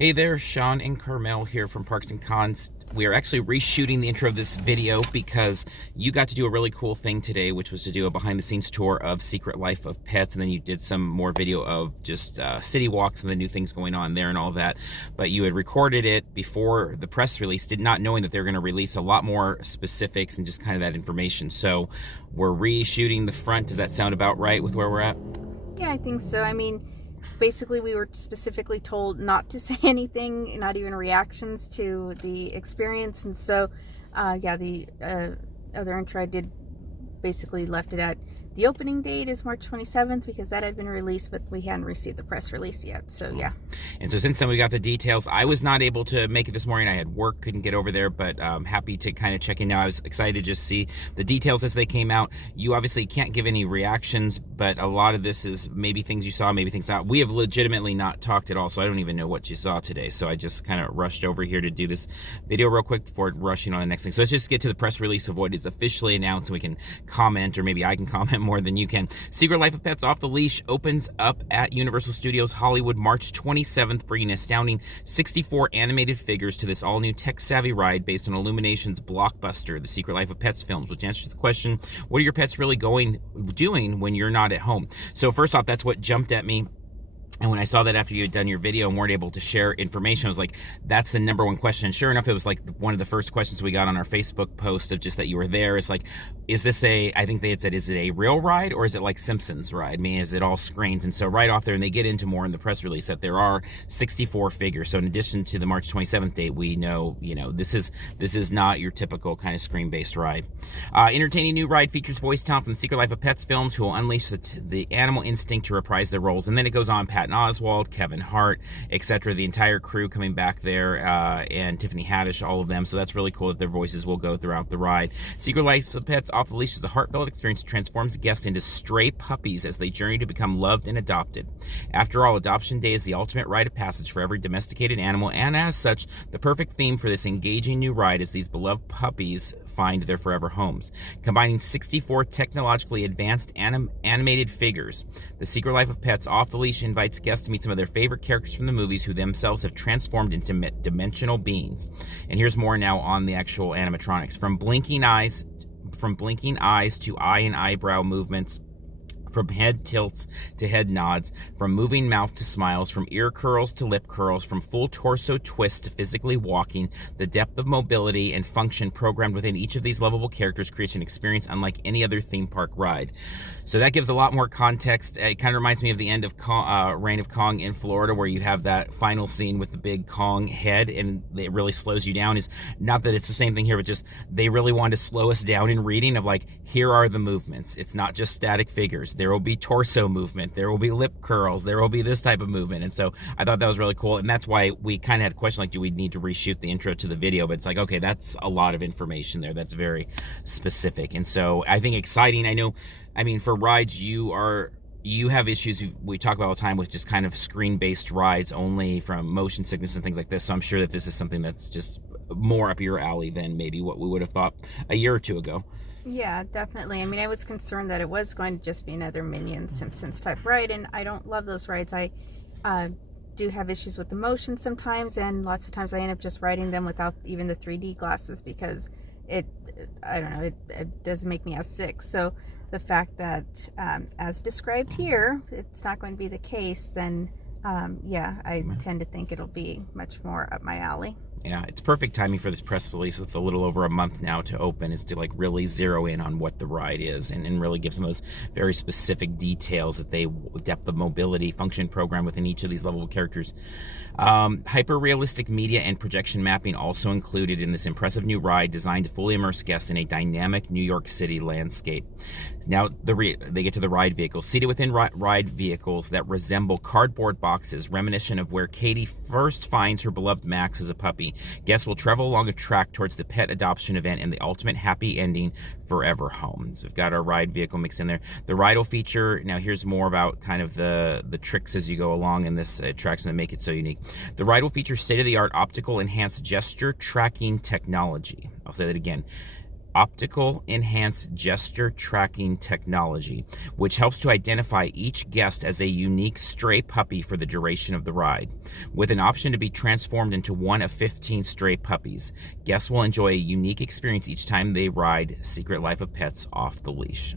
Hey there, Sean and Carmel here from Parks and Cons. We are actually reshooting the intro of this video because you got to do a really cool thing today, which was to do a behind-the-scenes tour of Secret Life of Pets, and then you did some more video of just CityWalk, some of the new things going on there and all that. But you had recorded it before the press release, did not knowing that they were going to release a lot more specifics and just kind of that information. So we're reshooting the front. Does that sound about right with where we're at? Yeah, I think so. I mean, basically we were specifically told not to say anything, not even reactions to the experience. And so, yeah, the other intro I did basically left it at the opening date is March 27th because that had been released, but we hadn't received the press release yet. So, yeah. And so since then we got the details. I was not able to make it this morning. I had work, couldn't get over there, but happy to kind of check in now. I was excited to just see the details as they came out. You obviously can't give any reactions, but a lot of this is maybe things you saw, maybe things not. We have legitimately not talked at all, so I don't even know what you saw today. So I just kind of rushed over here to do this video real quick before rushing on the next thing. So let's just get to the press release of what is officially announced, and we can comment, or maybe I can comment more than you can. Secret Life of Pets Off the Leash opens up at Universal Studios Hollywood March 27th, bringing an astounding 64 animated figures to this all-new tech-savvy ride based on Illumination's blockbuster, The Secret Life of Pets films, which answers the question, what are your pets really doing when you're not at home? So first off, that's what jumped at me. And when I saw that after you had done your video and weren't able to share information, I was like, that's the number one question. And sure enough, it was like one of the first questions we got on our Facebook post of just that you were there. It's like, is this I think they had said, is it a real ride or is it like Simpsons ride? I mean, is it all screens? And so right off there, and they get into more in the press release, that there are 64 figures. So in addition to the March 27th date, we know, this is not your typical kind of screen-based ride. Entertaining new ride features voice talent from Secret Life of Pets films who will unleash the animal instinct to reprise their roles. And then it goes on, Patton Oswalt, Kevin Hart, etc. The entire crew coming back there, and Tiffany Haddish, all of them. So that's really cool that their voices will go throughout the ride. Secret Life of Pets Off the Leash is a heartfelt experience that transforms guests into stray puppies as they journey to become loved and adopted. After all, Adoption Day is the ultimate rite of passage for every domesticated animal, and as such, the perfect theme for this engaging new ride is these beloved puppies find their forever homes. Combining 64 technologically advanced animated figures, The Secret Life of Pets Off the Leash invites guests to meet some of their favorite characters from the movies who themselves have transformed into dimensional beings. And here's more now on the actual animatronics. From blinking eyes to eye and eyebrow movements, from head tilts to head nods, from moving mouth to smiles, from ear curls to lip curls, from full torso twists to physically walking, the depth of mobility and function programmed within each of these lovable characters creates an experience unlike any other theme park ride. So that gives a lot more context. It kind of reminds me of the end of Reign of Kong in Florida, where you have that final scene with the big Kong head, and it really slows you down. Is not that it's the same thing here, but just they really wanted to slow us down in reading of like, here are the movements. It's not just static figures. There will be torso movement. There will be lip curls. There will be this type of movement. And so I thought that was really cool. And that's why we kind of had a question like, do we need to reshoot the intro to the video? But it's like, okay, that's a lot of information there. That's very specific. And so I think exciting. I mean, for rides, you have issues we talk about all the time with just kind of screen-based rides only from motion sickness and things like this. So I'm sure that this is something that's just more up your alley than maybe what we would have thought a year or two ago. Yeah, definitely. I mean, I was concerned that it was going to just be another Minions, Simpsons type ride, and I don't love those rides. I do have issues with the motion sometimes, and lots of times I end up just riding them without even the 3D glasses because it doesn't make me as sick. So the fact that, as described here, it's not going to be the case, then yeah, I tend to think it'll be much more up my alley. Yeah, it's perfect timing for this press release with a little over a month now to open, is to like really zero in on what the ride is and really give some of those very specific details that depth of mobility, function program within each of these lovable characters. Hyper-realistic media and projection mapping also included in this impressive new ride designed to fully immerse guests in a dynamic New York City landscape. Now, they get to the ride vehicles. Seated within ride vehicles that resemble cardboard boxes, reminiscent of where Katie first finds her beloved Max as a puppy, guests will travel along a track towards the pet adoption event and the ultimate happy ending, forever home. So we've got our ride vehicle mixed in there. The ride will feature, now here's more about kind of the tricks as you go along in this attraction that make it so unique. The ride will feature state-of-the-art optical enhanced gesture tracking technology. I'll say that again. optical enhanced gesture tracking technology, which helps to identify each guest as a unique stray puppy for the duration of the ride. With an option to be transformed into one of 15 stray puppies, guests will enjoy a unique experience each time they ride Secret Life of Pets off the leash.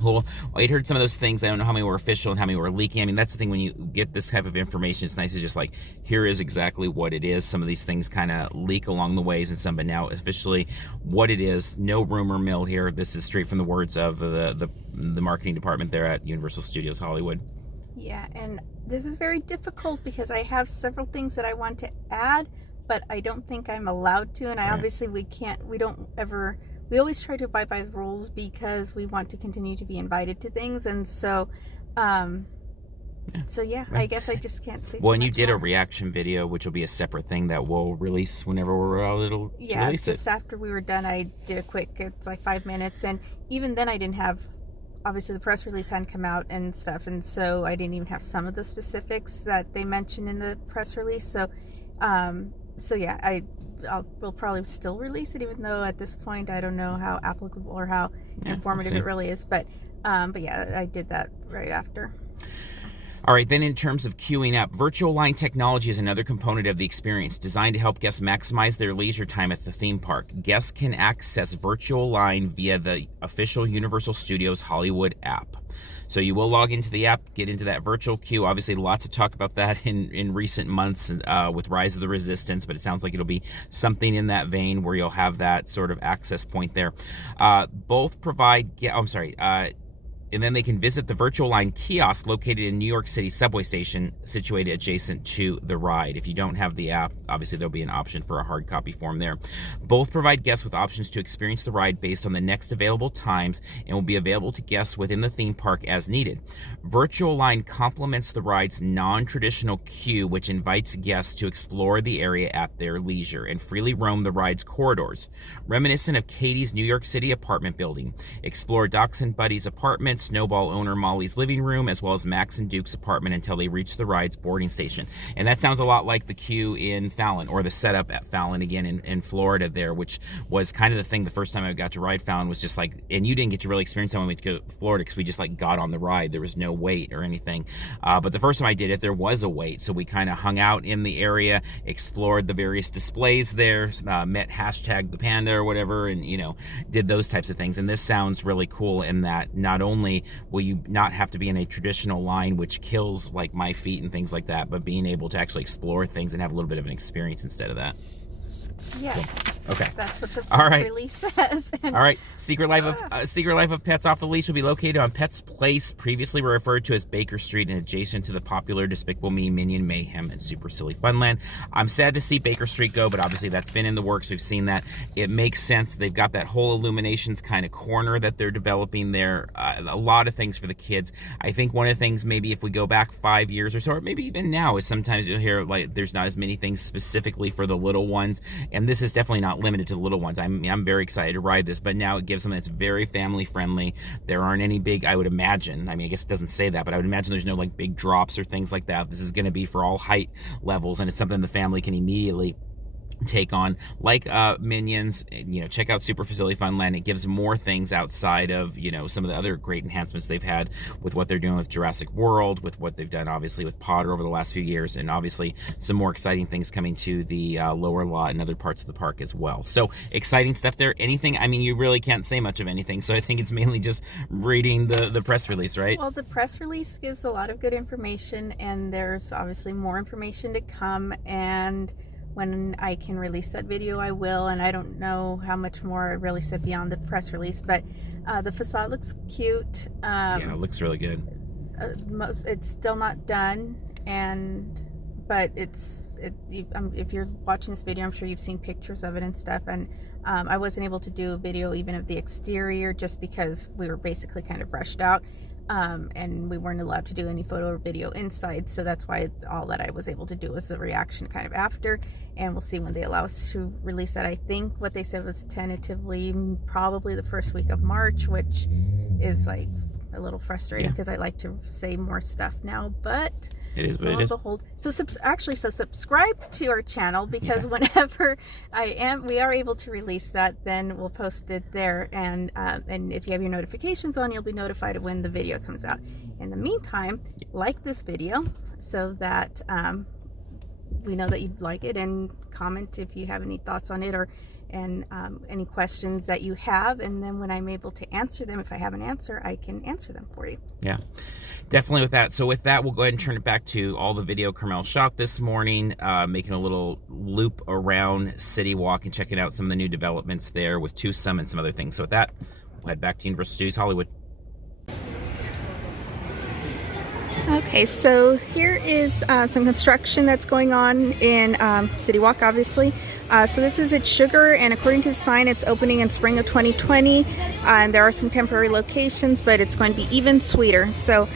Well, I'd heard some of those things. I don't know how many were official and how many were leaking. I mean, that's the thing when you get this type of information, it's nice to just like, here is exactly what it is. Some of these things kind of leak along the ways and some, but now officially what it is, no rumor mill here. This is straight from the words of the marketing department there at Universal Studios Hollywood. Yeah, and this is very difficult because I have several things that I want to add, but I don't think I'm allowed to, and I obviously we always try to abide by the rules because we want to continue to be invited to things, and so I guess I just can't say. Well, and you did a reaction video, which will be a separate thing that we'll release whenever we're out. It'll release just after we were done, I did a quick. It's like 5 minutes, and even then, I didn't have. Obviously, the press release hadn't come out and stuff, and so I didn't even have some of the specifics that they mentioned in the press release. So, we'll probably still release it, even though at this point I don't know how applicable or how informative it really is. But yeah, I did that right after. All right, then in terms of queuing up, virtual line technology is another component of the experience designed to help guests maximize their leisure time at the theme park. Guests can access virtual line via the official Universal Studios Hollywood app. So you will log into the app, get into that virtual queue. Obviously, lots of talk about that in recent months with Rise of the Resistance, but it sounds like it'll be something in that vein where you'll have that sort of access point there. Both provide, and then they can visit the virtual line kiosk located in New York City subway station situated adjacent to the ride. If you don't have the app, obviously there'll be an option for a hard copy form there. Both provide guests with options to experience the ride based on the next available times and will be available to guests within the theme park as needed. Virtual line complements the ride's non-traditional queue, which invites guests to explore the area at their leisure and freely roam the ride's corridors. Reminiscent of Katie's New York City apartment building, explore Dachshund Buddy's apartment, Snowball owner Molly's living room, as well as Max and Duke's apartment until they reach the ride's boarding station. And that sounds a lot like the queue in Fallon, or the setup at Fallon again in Florida there, which was kind of the thing the first time I got to ride Fallon was just like, and you didn't get to really experience that when we go to Florida because we just like got on the ride. There was no wait or anything. But the first time I did it, there was a wait. So we kind of hung out in the area, explored the various displays there, met hashtag the panda or whatever, and, did those types of things. And this sounds really cool in that not only will you not have to be in a traditional line, which kills like my feet and things like that, but being able to actually explore things and have a little bit of an experience instead of that. Yes. Okay. That's what the press release says. All right. Secret Life of Pets Off the Leash will be located on Pets Place, previously referred to as Baker Street, and adjacent to the popular Despicable Me, Minion Mayhem, and Super Silly Funland. I'm sad to see Baker Street go, but obviously that's been in the works. We've seen that. It makes sense. They've got that whole Illuminations kind of corner that they're developing there. A lot of things for the kids. I think one of the things, maybe if we go back 5 years or so, or maybe even now, is sometimes you'll hear like there's not as many things specifically for the little ones. And this is definitely not limited to the little ones. I'm very excited to ride this, but now it gives something that's very family friendly. There aren't any big, I would imagine, I guess it doesn't say that, but I would imagine there's no like big drops or things like that. This is going to be for all height levels, and it's something the family can immediately take on, like Minions. Check out Super Silly Funland. It gives more things outside of some of the other great enhancements they've had with what they're doing with Jurassic World, with what they've done obviously with Potter over the last few years, and obviously some more exciting things coming to the lower lot and other parts of the park as well. So exciting stuff there. Anything, you really can't say much of anything, so I think it's mainly just reading the press release, right? Well, the press release gives a lot of good information, and there's obviously more information to come, and when I can release that video, I will. And I don't know how much more I really said beyond the press release, but the facade looks cute. Yeah, it looks really good. It's still not done, but if you're watching this video, I'm sure you've seen pictures of it and stuff. And I wasn't able to do a video even of the exterior just because we were basically kind of rushed out. And we weren't allowed to do any photo or video inside, so that's why all that I was able to do was the reaction kind of after, and we'll see when they allow us to release that. I think what they said was tentatively probably the first week of March, which is like a little frustrating because I like to say more stuff now, but It is what lo it and is. behold. So subscribe to our channel, because whenever we are able to release that, then we'll post it there. And if you have your notifications on, you'll be notified of when the video comes out. In the meantime, like this video so that we know that you like it, and comment if you have any thoughts on it, or any questions that you have, and then when I'm able to answer them, if I have an answer, I can answer them for you. Yeah, definitely with that. So with that, we'll go ahead and turn it back to all the video Carmel shot this morning, making a little loop around CityWalk and checking out some of the new developments there with Tucson and some other things. So with that, we'll head back to Universal Studios Hollywood. Okay, so here is some construction that's going on in CityWalk, obviously. So this is at Sugar, and according to the sign, it's opening in spring of 2020. And there are some temporary locations, but it's going to be even sweeter. So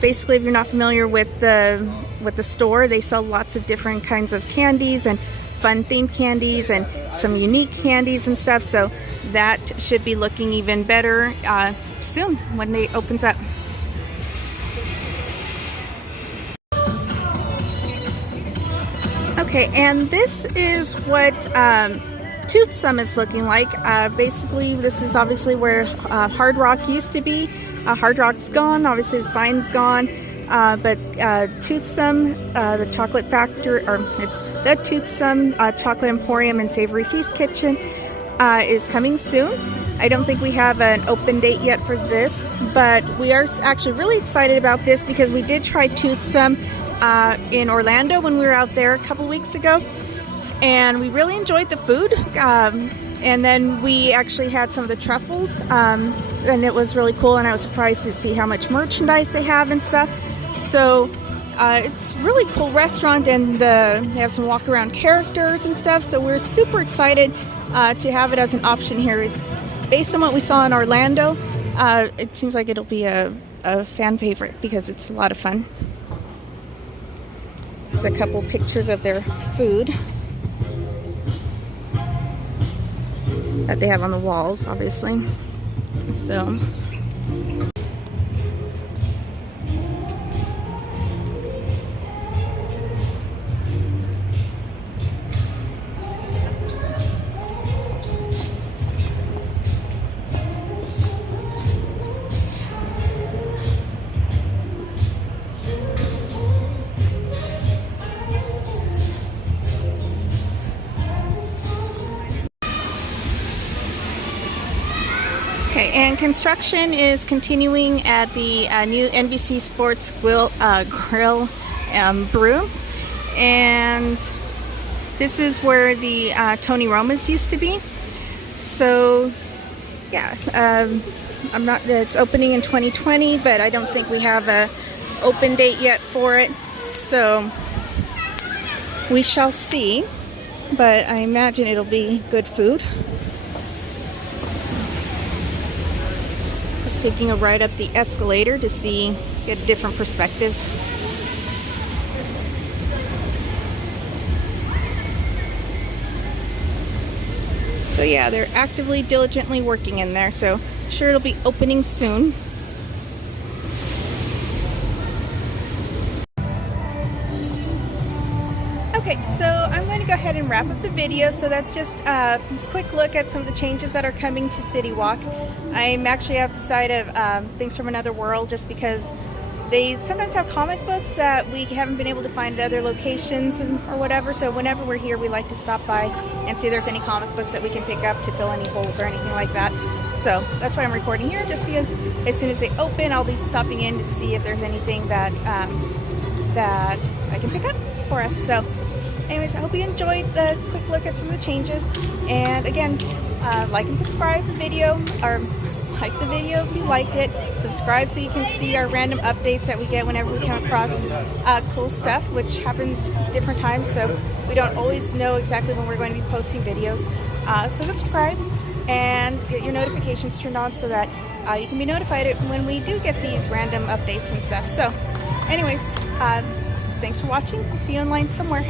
basically, if you're not familiar with the store, they sell lots of different kinds of candies and fun themed candies and some unique candies and stuff. So that should be looking even better soon when it opens up. Okay, and this is what Tucson is looking like. Basically, this is obviously where Hard Rock used to be. Hard Rock's gone, obviously the sign's gone, but Tucson, the chocolate factory, or it's the Tucson Chocolate Emporium and Savory Feast Kitchen is coming soon. I don't think we have an open date yet for this, but we are actually really excited about this because we did try Tucson in Orlando when we were out there a couple weeks ago, and we really enjoyed the food, and then we actually had some of the truffles, and it was really cool, and I was surprised to see how much merchandise they have and stuff. So it's a really cool restaurant, and they have some walk around characters and stuff, so we're super excited to have it as an option here. Based on what we saw in Orlando, it seems like it'll be a fan favorite because it's a lot of fun. There's a couple pictures of their food that they have on the walls, obviously. So okay, and construction is continuing at the new NBC Sports Grill Brew, and this is where the Tony Roma's used to be. So yeah, it's opening in 2020, but I don't think we have a open date yet for it, so we shall see, but I imagine it'll be good food. Taking a ride up the escalator to get a different perspective. So yeah, they're actively, diligently working in there, so I'm sure it'll be opening soon. Okay, so I'm going to go ahead and wrap up the video. So that's just a quick look at some of the changes that are coming to CityWalk. I'm actually outside of Things from Another World just because they sometimes have comic books that we haven't been able to find at other locations or whatever. So whenever we're here, we like to stop by and see if there's any comic books that we can pick up to fill any holes or anything like that. So that's why I'm recording here, just because as soon as they open, I'll be stopping in to see if there's anything that I can pick up for us. So anyways, I hope you enjoyed the quick look at some of the changes. And again, like and subscribe the video, or like the video if you like it. Subscribe so you can see our random updates that we get whenever we come across cool stuff, which happens different times, so we don't always know exactly when we're going to be posting videos. So subscribe and get your notifications turned on so that you can be notified when we do get these random updates and stuff. So anyways, thanks for watching. See you online somewhere.